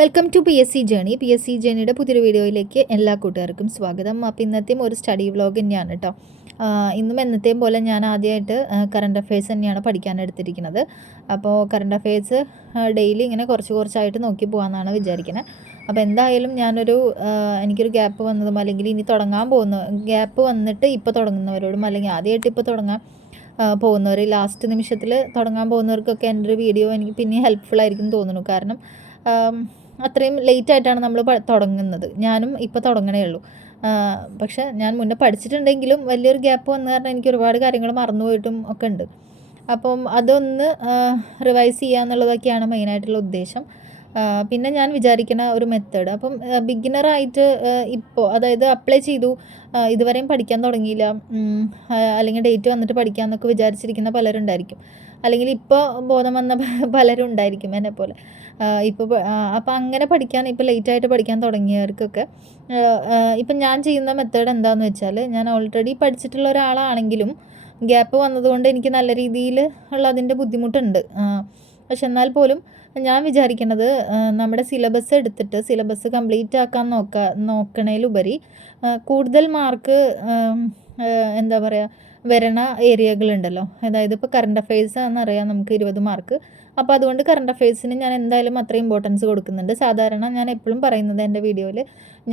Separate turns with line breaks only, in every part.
Welcome to P S C journey P S C ജേണിയുടെ പുതിയൊരു വീഡിയോയിലേക്ക് എല്ലാ കൂട്ടുകാർക്കും സ്വാഗതം. അപ്പോൾ ഇന്നത്തെയും ഒരു സ്റ്റഡി വ്ലോഗ് തന്നെയാണ് കേട്ടോ ഇന്നും എന്നത്തെയും പോലെ ഞാൻ ആദ്യമായിട്ട് കറണ്ട് അഫയേഴ്സ് തന്നെയാണ് പഠിക്കാൻ എടുത്തിരിക്കുന്നത്. അപ്പോൾ കറണ്ട് അഫയേഴ്സ് ഡെയിലി ഇങ്ങനെ കുറച്ച് കുറച്ചായിട്ട് നോക്കി പോകാമെന്നാണ് വിചാരിക്കുന്നത് അപ്പോൾ എന്തായാലും ഞാനൊരു എനിക്കൊരു ഗ്യാപ്പ് വന്നതും അല്ലെങ്കിൽ ഇനി തുടങ്ങാൻ പോകുന്ന ഗ്യാപ്പ് വന്നിട്ട് ഇപ്പോൾ തുടങ്ങുന്നവരോടും അല്ലെങ്കിൽ ആദ്യമായിട്ട് ഇപ്പോൾ തുടങ്ങാൻ പോകുന്നവർ ലാസ്റ്റ് നിമിഷത്തിൽ തുടങ്ങാൻ പോകുന്നവർക്കൊക്കെ എന്റെ ഒരു വീഡിയോ എനിക്ക് പിന്നെ ഹെൽപ്ഫുൾ ആയിരിക്കും തോന്നുന്നു. കാരണം അത്രയും ലേറ്റ് ആയിട്ടാണ് നമ്മൾ തുടങ്ങുന്നത്. ഞാനും ഇപ്പോൾ തുടങ്ങണേ ഉള്ളൂ. പക്ഷെ ഞാൻ മുന്നേ പഠിച്ചിട്ടുണ്ടെങ്കിലും വലിയൊരു ഗ്യാപ്പ് വന്ന കാരണം എനിക്ക് ഒരുപാട് കാര്യങ്ങൾ മറന്നുപോയിട്ടും ഒക്കെ ഉണ്ട്. അപ്പം അതൊന്ന് റിവൈസ് ചെയ്യുക എന്നുള്ളതൊക്കെയാണ് മെയിനായിട്ടുള്ള ഉദ്ദേശം. പിന്നെ ഞാൻ വിചാരിക്കുന്ന ഒരു മെത്തേഡ് അപ്പം ബിഗിനറായിട്ട് ഇപ്പോൾ അതായത് അപ്ലൈ ചെയ്തു. ഇതുവരെയും പഠിക്കാൻ തുടങ്ങിയില്ല. അല്ലെങ്കിൽ ഡേറ്റ് വന്നിട്ട് പഠിക്കാമെന്നൊക്കെ വിചാരിച്ചിരിക്കുന്ന പലരുണ്ടായിരിക്കും. അല്ലെങ്കിൽ ഇപ്പോൾ ബോധം വന്ന പലരും ഉണ്ടായിരിക്കും എന്നെ പോലെ. ഇപ്പോൾ അപ്പോൾ അങ്ങനെ പഠിക്കാൻ ഇപ്പോൾ ലേറ്റായിട്ട് പഠിക്കാൻ തുടങ്ങിയവർക്കൊക്കെ ഇപ്പം ഞാൻ ചെയ്യുന്ന മെത്തേഡ് എന്താണെന്ന് വെച്ചാൽ ഞാൻ ഓൾറെഡി പഠിച്ചിട്ടുള്ള ഒരാളാണെങ്കിലും ഗ്യാപ്പ് വന്നതുകൊണ്ട് എനിക്ക് നല്ല രീതിയിൽ ഉള്ള അതിന്റെ ബുദ്ധിമുട്ടുണ്ട്. പക്ഷെ എന്നാൽ പോലും ഞാൻ വിചാരിക്കുന്നത് നമ്മുടെ സിലബസ് എടുത്തിട്ട് സിലബസ് കംപ്ലീറ്റ് ആക്കാൻ നോക്കുക നോക്കണേലുപരി കൂടുതൽ മാർക്ക് എന്താ പറയുക വരണ ഏരിയകളുണ്ടല്ലോ. അതായത് ഇപ്പോൾ കറണ്ട് അഫയേഴ്സ് എന്നറിയാം നമുക്ക് ഇരുപത് മാർക്ക്. അപ്പോൾ അതുകൊണ്ട് കറണ്ട് അഫയേഴ്സിന് ഞാൻ എന്തായാലും അത്ര ഇമ്പോർട്ടൻസ് കൊടുക്കുന്നുണ്ട്. സാധാരണ ഞാൻ എപ്പോഴും പറയുന്നത് എന്റെ വീഡിയോയിൽ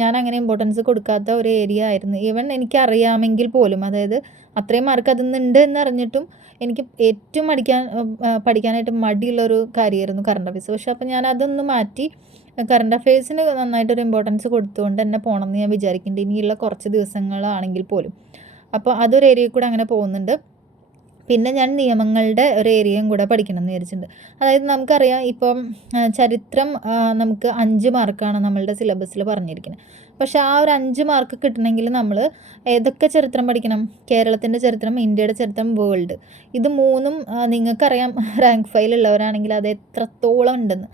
ഞാൻ അങ്ങനെ ഇമ്പോർട്ടൻസ് കൊടുക്കാത്ത ഒരു ഏരിയ ആയിരുന്നു. ഈവൻ എനിക്ക് അറിയാമെങ്കിൽ പോലും അതായത് അത്രയും മാർക്ക് അതിൽ നിന്നുണ്ട് എന്നറിഞ്ഞിട്ടും എനിക്ക് ഏറ്റവും പഠിക്കാൻ പഠിക്കാനായിട്ട് മടിയുള്ളൊരു കാര്യമായിരുന്നു കറണ്ട് അഫയേഴ്സ് പക്ഷെ അപ്പോൾ ഞാൻ അതൊന്ന് മാറ്റി കറണ്ട് അഫയേഴ്സിന് നന്നായിട്ടൊരു ഇമ്പോർട്ടൻസ് കൊടുത്തുകൊണ്ട് തന്നെ പോകണം എന്ന് ഞാൻ വിചാരിക്കുന്നുണ്ട് ഇനിയുള്ള കുറച്ച് ദിവസങ്ങളാണെങ്കിൽ പോലും. അപ്പോൾ അതൊരു ഏരിയയിൽ കൂടെ അങ്ങനെ പോകുന്നുണ്ട്. പിന്നെ ഞാൻ നിയമങ്ങളുടെ ഒരു ഏരിയയും കൂടെ പഠിക്കണം എന്ന് വിചാരിച്ചിട്ടുണ്ട്. അതായത് നമുക്കറിയാം ഇപ്പം ചരിത്രം നമുക്ക് അഞ്ച് മാർക്കാണ് നമ്മളുടെ സിലബസിൽ പറഞ്ഞിരിക്കുന്നത്. പക്ഷെ ആ ഒരു അഞ്ച് മാർക്ക് കിട്ടണമെങ്കിൽ നമ്മൾ ഏതൊക്കെ ചരിത്രം പഠിക്കണം? കേരളത്തിന്റെ ചരിത്രം ഇന്ത്യയുടെ ചരിത്രം വേൾഡ്. ഇത് മൂന്നും നിങ്ങൾക്കറിയാം റാങ്ക് ഫയലുള്ളവരാണെങ്കിൽ അത് എത്രത്തോളം ഉണ്ടെന്ന്.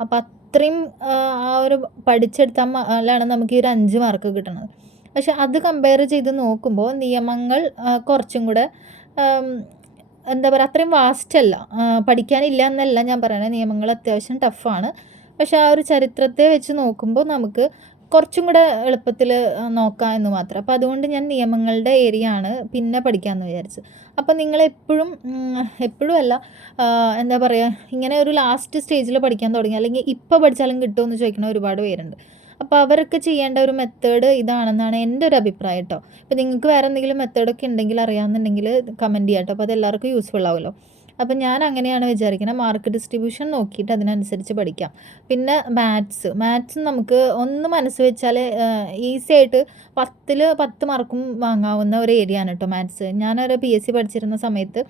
അപ്പോൾ അത്രയും ആ ഒരു പഠിച്ചെടുത്താലാണ് നമുക്ക് ഈ ഒരു അഞ്ച് മാർക്ക് കിട്ടുന്നത് പക്ഷെ അത് കമ്പയർ ചെയ്ത് നോക്കുമ്പോൾ നിയമങ്ങൾ കുറച്ചും കൂടെ എന്താ പറയുക അത്രയും വാസ്റ്റ് അല്ല പഠിക്കാനില്ല എന്നല്ല ഞാൻ പറയണത് നിയമങ്ങൾ അത്യാവശ്യം ടഫാണ്. പക്ഷെ ആ ഒരു ചരിത്രത്തെ വെച്ച് നോക്കുമ്പോൾ നമുക്ക് കുറച്ചും കൂടെ എളുപ്പത്തിൽ നോക്കാം എന്ന് മാത്രം. അപ്പോൾ അതുകൊണ്ട് ഞാൻ നിയമങ്ങളുടെ ഏരിയ ആണ് പിന്നെ പഠിക്കാമെന്ന് വിചാരിച്ചു. അപ്പോൾ നിങ്ങൾ എപ്പോഴും എപ്പോഴും അല്ല എന്താ പറയുക ഇങ്ങനെ ഒരു ലാസ്റ്റ് സ്റ്റേജിൽ പഠിക്കാൻ തുടങ്ങി. അല്ലെങ്കിൽ ഇപ്പോൾ പഠിച്ചാലും കിട്ടുമെന്ന് ചോദിക്കുന്ന ഒരുപാട് പേരുണ്ട്. അപ്പോൾ അവരൊക്കെ ചെയ്യേണ്ട ഒരു മെത്തേഡ് ഇതാണെന്നാണ് എന്റെ ഒരു അഭിപ്രായം കേട്ടോ അപ്പോൾ നിങ്ങൾക്ക് വേറെ എന്തെങ്കിലും മെത്തേഡൊക്കെ ഉണ്ടെങ്കിൽ അറിയാമെന്നുണ്ടെങ്കിൽ കമന്റ് ചെയ്യാം കേട്ടോ അപ്പോൾ അത് എല്ലാവർക്കും യൂസ്ഫുൾ ആവുമല്ലോ. അപ്പോൾ ഞാൻ അങ്ങനെയാണ് വിചാരിക്കുന്നത്. മാർക്ക് ഡിസ്ട്രിബ്യൂഷൻ നോക്കിയിട്ട് അതിനനുസരിച്ച് പഠിക്കാം. പിന്നെ മാത്സ് മാത്സ് നമുക്ക് ഒന്ന് മനസ്സ് വെച്ചാൽ ഈസി ആയിട്ട് പത്തിൽ പത്ത് മാർക്കും വാങ്ങാവുന്ന ഒരു ഏരിയ ആണ് കേട്ടോ മാത്സ് ഞാനൊരു പി എസ് സി പഠിച്ചിരുന്ന സമയത്ത്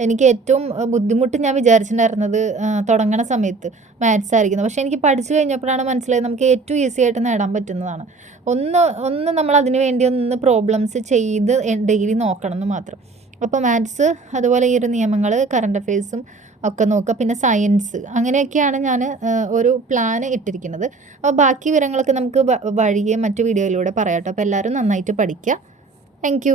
എനിക്ക് ഏറ്റവും ബുദ്ധിമുട്ട് ഞാൻ വിചാരിച്ചിട്ടുണ്ടായിരുന്നത് തുടങ്ങണ സമയത്ത് മാത്സ് ആയിരിക്കുന്നത് പക്ഷേ എനിക്ക് പഠിച്ചു കഴിഞ്ഞപ്പോഴാണ് മനസ്സിലായത് നമുക്ക് ഏറ്റവും ഈസി ആയിട്ട് നേടാൻ പറ്റുന്നതാണ്. ഒന്ന് ഒന്ന് നമ്മൾ അതിന് വേണ്ടി ഒന്ന് പ്രോബ്ലംസ് ചെയ്ത് ഡെയിലി നോക്കണം എന്ന് മാത്രം. അപ്പോൾ മാത്സ് അതുപോലെ ഈ ഒരു നിയമങ്ങൾ കറണ്ട് അഫയേഴ്സും ഒക്കെ നോക്കുക. പിന്നെ സയൻസ് അങ്ങനെയൊക്കെയാണ് ഞാൻ ഒരു പ്ലാൻ ഇട്ടിരിക്കുന്നത്. അപ്പോൾ ബാക്കി വിവരങ്ങളൊക്കെ നമുക്ക് വഴിയെ മറ്റു വീഡിയോയിലൂടെ പറയാം കേട്ടോ അപ്പോൾ എല്ലാവരും നന്നായിട്ട് പഠിക്കുക. താങ്ക്